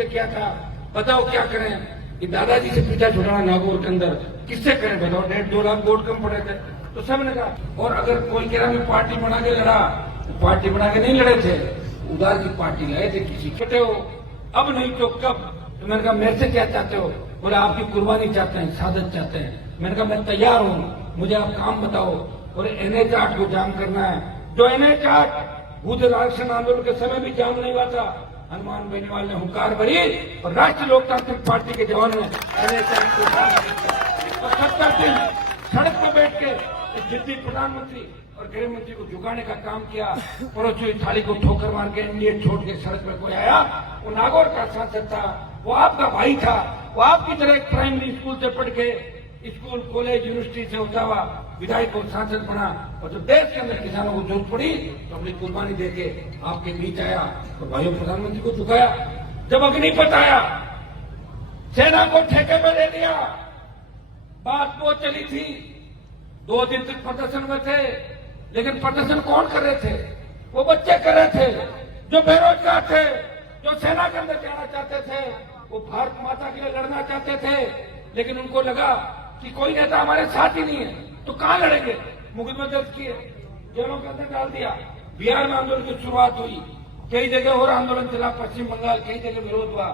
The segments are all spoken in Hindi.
के क्या था, बताओ क्या करें। कि दादाजी से पूछा छुड़ाना नागौर के अंदर किससे करें बताओ, 1.5-2 लाख वोट कम पड़े थे। तो सबने कहा। और अगर कोई कह रहा मैं पार्टी बना के लड़ा, तो पार्टी बना के नहीं लड़े थे, उधार की पार्टी लाए थे। किसी छुटे हो अब नहीं तो कब। तो मैंने कहा मेरे से क्या चाहते हो? बोले आपकी कुर्बानी चाहते हैं, शहादत चाहते हैं। मैंने कहा मैं तैयार हूँ, मुझे आप काम बताओ। बोले NH 8 को जाम करना है। जो NH 8 भूत आरक्षण आंदोलन के समय भी जाम नहीं हुआ था, हनुमान बेनीवाल ने हुंकार भरी और राष्ट्रीय लोकतांत्रिक पार्टी के जवानों ने NH 8 को जाम किया। और 70 दिन सड़क पर बैठ के जिद्दी प्रधानमंत्री और गृह मंत्री को झुकाने का काम किया। पड़ोसी थाली को ठोकर मार के इंडिया छोड़ के सड़क पर कोई आया, वो नागौर का सांसद था, वो आपका भाई था, वो आपकी तरह एक प्राइमरी स्कूल से पढ़ के स्कूल कॉलेज यूनिवर्सिटी से होता हुआ विधायक और सांसद बना। और जब देश के अंदर किसानों को जरूरत पड़ी तो अपनी कुर्बानी देके आपके बीच आया और भाइयों प्रधानमंत्री को झुकाया। जब अग्निपथ आया, सेना को ठेके में दे दिया, बात वो चली थी। 2 दिन तक प्रदर्शन में थे, लेकिन प्रदर्शन कौन कर रहे थे? वो बच्चे कर रहे थे जो बेरोजगार थे, जो सेना के अंदर जाना चाहते थे, वो भारत माता के लिए लड़ना चाहते थे। लेकिन उनको लगा कि कोई नेता हमारे साथ ही नहीं है, तो कहां लड़ेंगे? मुकदमे दर्ज किए, जेलों के अंदर डाल दिया। बिहार में आंदोलन की शुरुआत हुई, कई जगह और आंदोलन चला, पश्चिम बंगाल कई जगह विरोध हुआ,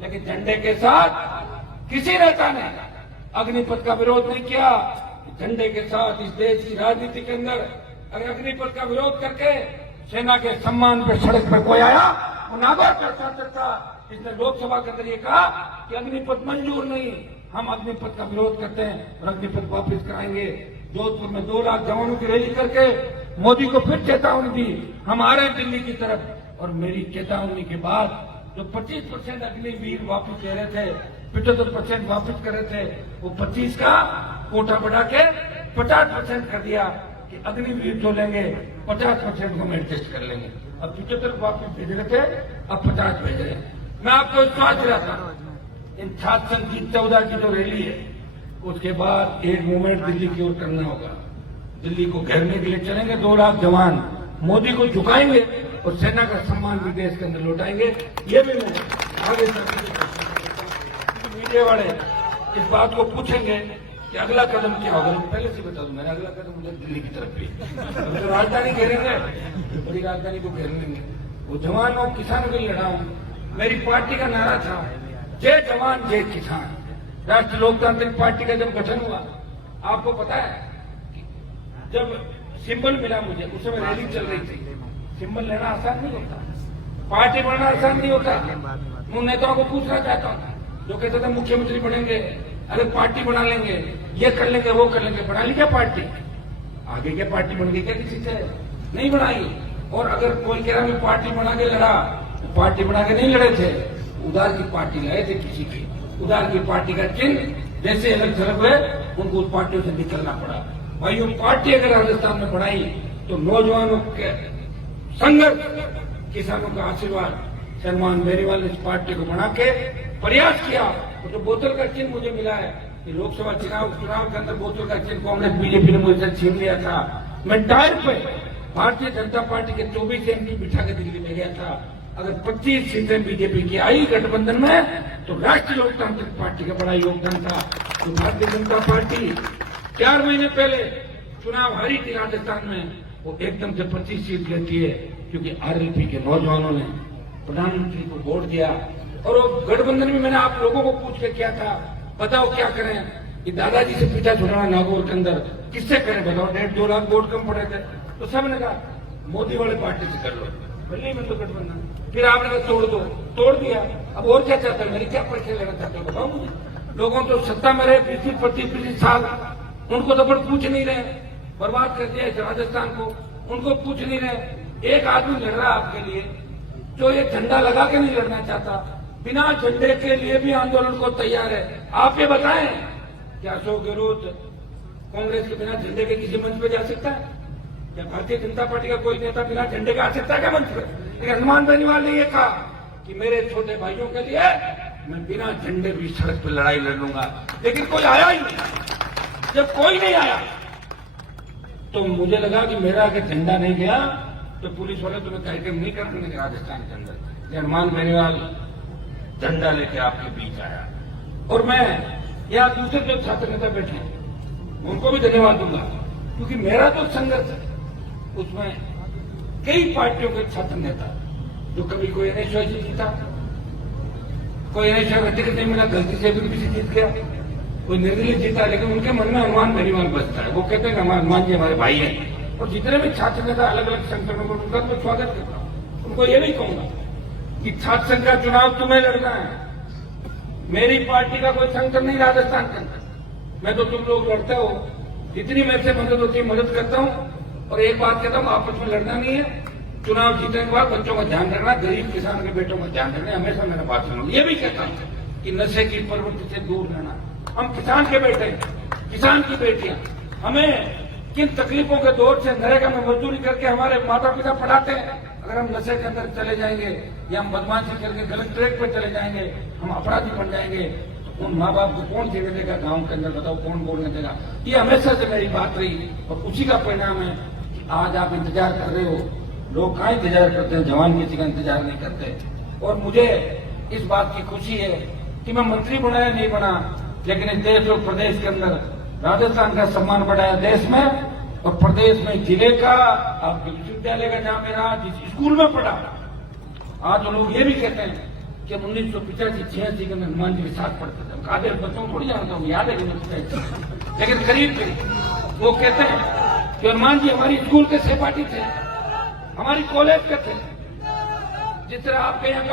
लेकिन झंडे के साथ किसी नेता ने अग्निपथ का विरोध नहीं किया। झंडे के साथ इस देश की राजनीति के अंदर अगर अग्निपथ का विरोध करके सेना के सम्मान पर सड़क पर कोई आया, वो नागौर का सांसद था, इसने लोकसभा के अंदर ये कहा कि अग्निपथ मंजूर नहीं, हम अग्निपथ का विरोध करते हैं और अग्निपथ वापस कराएंगे। जोधपुर में 2 लाख जवानों की रैली करके मोदी को फिर चेतावनी दी, हम आ रहे हैं दिल्ली की तरफ। और मेरी चेतावनी के बाद जो 25% अग्निवीर वापस ले रहे थे, 75% वापस कर रहे थे, वो 25 का कोटा बढ़ा के 50% कर दिया कि अग्निवीर जो लेंगे 50% को हम एडजस्ट कर लेंगे। अब 75 वापस भेज रहे थे, अब 50 भेज रहे हैं। मैं आपको विश्वास दिलाता हूं, इन छात्र संघ की 14 की जो रैली है, उसके बाद एक मूवमेंट दिल्ली की ओर करना होगा। दिल्ली को घेरने के लिए चलेंगे, 2 लाख जवान मोदी को झुकाएंगे और सेना का सम्मान भी देश के अंदर लौटाएंगे। ये भी आगे मीडिया वाले इस बात को पूछेंगे कि अगला कदम क्या होगा। मैं पहले से बता दूं, मेरा अगला कदम मुझे दिल्ली की तरफ भी, तो राजधानी घेरेंगे, बड़ी राजधानी को घेर लेंगे। वो जवान और किसानों के लिए लड़ा हूं। मेरी पार्टी का नारा था जय जवान जय किसान। राष्ट्रीय लोकतांत्रिक पार्टी का जब गठन हुआ, आपको पता है जब सिंबल मिला मुझे, उस समय रैली चल रही थी। सिंबल लेना आसान नहीं होता, पार्टी बनना आसान नहीं होता। उन नेताओं को पूछना चाहता हूं जो कहते थे मुख्यमंत्री बनेंगे, अरे पार्टी बना लेंगे, ये कर लेंगे, वो कर लेंगे। बना ली क्या पार्टी? आगे क्या पार्टी बन गई क्या? किसी से नहीं बनाई। और अगर कोई कह रहा मैं पार्टी बना के लड़ा, तो पार्टी बना के नहीं लड़े थे, उधार की पार्टी लाए थे। किसी की उधार की पार्टी का चिन्ह जैसे अलग थलग हुए, उनको उस पार्टियों से निकलना पड़ा। भाई वो पार्टी अगर राजस्थान में बनाई तो नौजवानों के संघर्ष, किसानों का आशीर्वाद, हनुमान बेनीवाल ने इस पार्टी को बना के प्रयास किया। और जो बोतल का चिन्ह मुझे मिला है, कि लोकसभा चुनाव के अंदर बोतल का चिन्ह कांग्रेस बीजेपी ने मुझे छीन लिया था। मैं टायर पे भारतीय जनता पार्टी के 24 MP बिठा के दिल्ली में गया था। अगर 25 सीटें बीजेपी की आई गठबंधन में, तो राष्ट्रीय लोकतांत्रिक पार्टी का बड़ा योगदान था। तो भारतीय जनता पार्टी 4 महीने पहले चुनाव हारी थी राजस्थान में, वो एकदम से 25 सीट लेती है, क्योंकि RLP के नौजवानों ने प्रधानमंत्री को वोट दिया। और वो गठबंधन में मैंने आप लोगों को पूछ के किया था, बताओ क्या करें। कि दादाजी से पूछा छुड़ाना नागौर के अंदर किससे करें बताओ, 1.5-2 लाख वोट कम पड़े थे। तो सबने कहा मोदी वाले पार्टी से कर लो, बल्ले में तो गठबंधन। फिर आपने कहा तोड़ दो, तोड़ दिया। अब और क्या चाहते हैं, मेरी क्या परीक्षा लेना चाहते हो बताओ मुझे। लोगों तो सत्ता में रहे 20-25 साल, उनको तो बड़ पूछ नहीं रहे, बर्बाद कर दिया इस राजस्थान को, उनको पूछ नहीं रहे। एक आदमी लड़ रहा है आपके लिए जो ये झंडा लगा के नहीं लड़ना चाहता, बिना झंडे के लिए भी आंदोलन को तैयार है। आप ये बताएं, क्या अशोक गहलोत कांग्रेस के बिना झंडे के किसी मंच पे जा सकता है? क्या भारतीय जनता पार्टी का कोई नेता बिना झंडे का आ सकता है क्या मंच पे? लेकिन हनुमान बेनीवाल ने ये कहा कि मेरे छोटे भाइयों के लिए मैं बिना झंडे भी सड़क पर लड़ाई लड़ लूंगा। लेकिन कोई आया ही नहीं। जब कोई नहीं आया तो मुझे लगा कि मेरा अगर झंडा नहीं गया तो पुलिस वाले तुम्हें कार्यक्रम नहीं कर देंगे राजस्थान के अंदर। हनुमान बेनीवाल झंडा लेके आपके बीच आया। और मैं यहाँ दूसरे जो छात्र नेता बैठे हैं, उनको भी धन्यवाद दूंगा, क्योंकि मेरा तो संघर्ष है उसमें कई पार्टियों के छात्र नेता, जो कभी कोई एनएसयूआई से जीता, कोई एनएसयूआई का टिकट नहीं मिला, गलती से भी किसी जीत गया, कोई निर्दलीय जीता, लेकिन उनके मन में हनुमान बेनीवाल बचता है। वो कहते हैं कि हनुमान जी हमारे भाई हैं। और जितने भी छात्र नेता अलग अलग संगठनों को, उनका मैं स्वागत करता हूँ। उनको ये नहीं कहूंगा कि छात्र संघ का चुनाव तुम्हें लड़ना है, मेरी पार्टी का कोई संगठन नहीं राजस्थान के अंदर। मैं तो तुम लोग लड़ते हो, जितनी मेरे से मदद होती है मदद करता हूँ। और एक बात कहता हूँ, आपस में लड़ना नहीं है। चुनाव जीतने के बाद बच्चों का ध्यान रखना, गरीब किसान के बेटों का ध्यान रखना, हमेशा मेरा बात सुनो। ये भी कहता हूँ कि नशे की प्रवृत्ति से दूर रहना। हम किसान के बेटे, किसान की बेटियां, हमें किन तकलीफों के दौर से नरेगा में मजदूरी करके हमारे माता पिता पढ़ाते हैं। अगर हम नशे के अंदर चले जाएंगे या हम बदमाशी करके गलत ट्रैक पर चले जाएंगे, हम अपराधी बन जाएंगे, तो उन माँ बाप को कौन जीने देगा गांव के अंदर, बताओ कौन बोलने देगा। ये हमेशा से मेरी बात रही और उसी का परिणाम है कि आज आप इंतजार कर रहे हो। लोग कहाँ इंतजार करते हैं, जवान किसी का इंतजार नहीं करते। और मुझे इस बात की खुशी है कि मैं मंत्री बना या नहीं बना, लेकिन इस देश और प्रदेश के अंदर राजस्थान का सम्मान बढ़ाया देश में और प्रदेश में, जिले का, आपके विश्वविद्यालय का, जहां मेरा जिस स्कूल में पढ़ा। आज लोग ये भी कहते हैं कि 1985-86 के हनुमान जी के साथ पढ़ते थे। काफी बच्चों को थोड़ी जानता हूँ, याद है कि लेकिन करीब वो कहते हैं कि हनुमान जी हमारी स्कूल के सहपाठी थे, हमारी कॉलेज के थे। जिस तरह आपके यहाँ